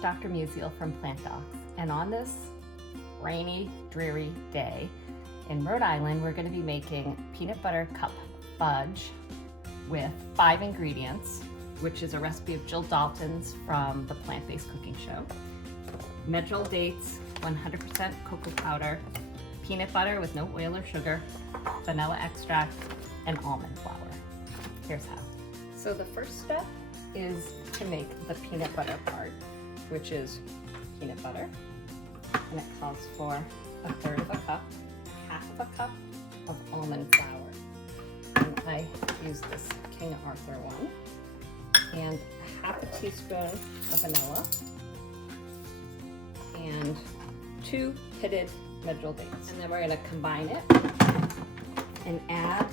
Dr. Musial from Plant Docs, and on this rainy, dreary day in Rhode Island, we're going to be making peanut butter cup fudge with 5 ingredients, which is a recipe of Jill Dalton's from the Plant-Based Cooking Show. Medjool dates, 100% cocoa powder, peanut butter with no oil or sugar, vanilla extract, and almond flour. Here's how. So the first step is to make the peanut butter part, which is peanut butter, and it calls for 1/3 of a cup, 1/2 of a cup of almond flour, and I use this King Arthur one, and 1/2 teaspoon of vanilla, and 2 pitted medjool dates. And then we're going to combine it and add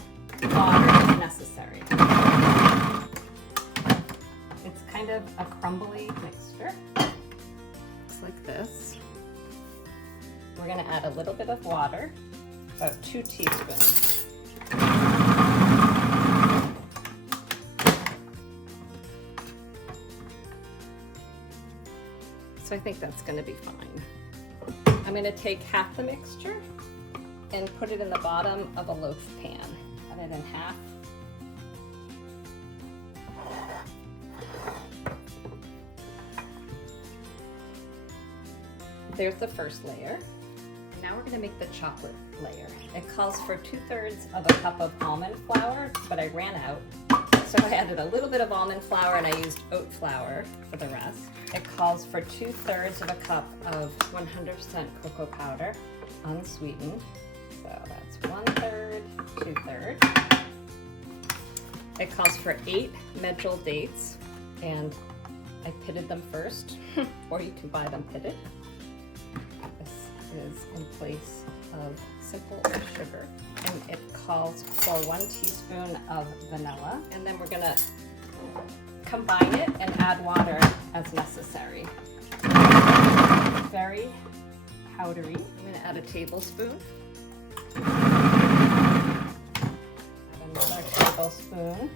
water as necessary. It's kind of a crumbly mixture. Looks like this. We're going to add a little bit of water, about 2 teaspoons. So I think that's going to be fine. I'm going to take half the mixture and put it in the bottom of a loaf pan. Cut it in half. There's the first layer. Now we're going to make the chocolate layer. It calls for 2/3 of a cup of almond flour, but I ran out. So I added a little bit of almond flour and I used oat flour for the rest. It calls for 2/3 of a cup of 100% cocoa powder, unsweetened. So that's 1/3, 2/3. It calls for 8 medjool dates, and I pitted them first, or you can buy them pitted. This is in place of simple sugar, and it calls for 1 teaspoon of vanilla, and then we're gonna combine it and add water as necessary. Very powdery. I'm gonna add a tablespoon. Add another tablespoon.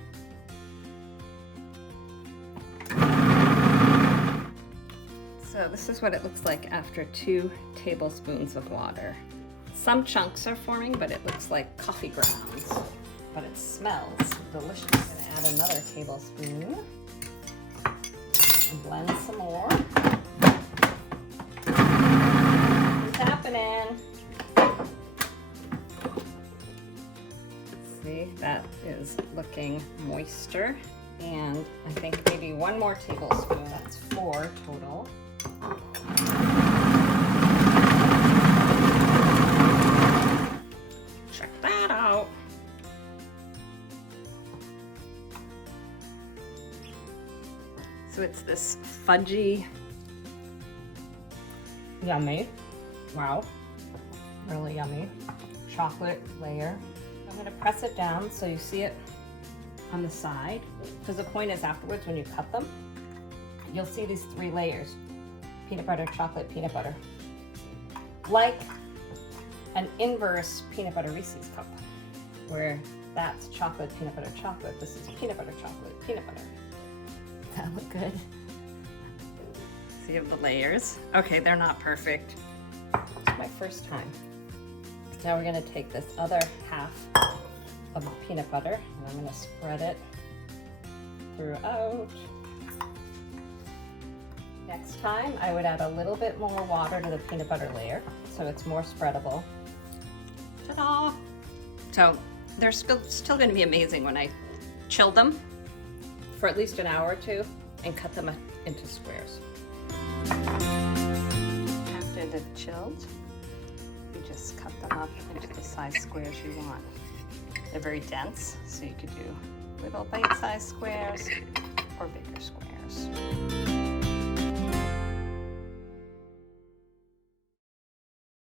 So this is what it looks like after 2 tablespoons of water. Some chunks are forming, but it looks like coffee grounds. But it smells delicious. I'm gonna add another tablespoon and blend some more. What's happening? See, that is looking moister. And I think maybe 1 more tablespoon. That's 4 total. Check that out. So it's this fudgy, yummy, wow, really yummy chocolate layer. I'm going to press it down so you see it on the side, because the point is afterwards when you cut them, you'll see these 3 layers: peanut butter, chocolate, peanut butter. Like an inverse peanut butter Reese's cup, where that's chocolate, peanut butter, chocolate. This is peanut butter, chocolate, peanut butter. That look good? See the layers? Okay, they're not perfect. It's my first time. Now we're gonna take this other half of the peanut butter and I'm gonna spread it throughout. Next time, I would add a little bit more water to the peanut butter layer so it's more spreadable. Ta-da! So they're still going to be amazing when I chill them for at least an hour or 2 and cut them into squares. After they've chilled, you just cut them up into the size squares you want. They're very dense, so you could do little bite-sized squares or bigger squares.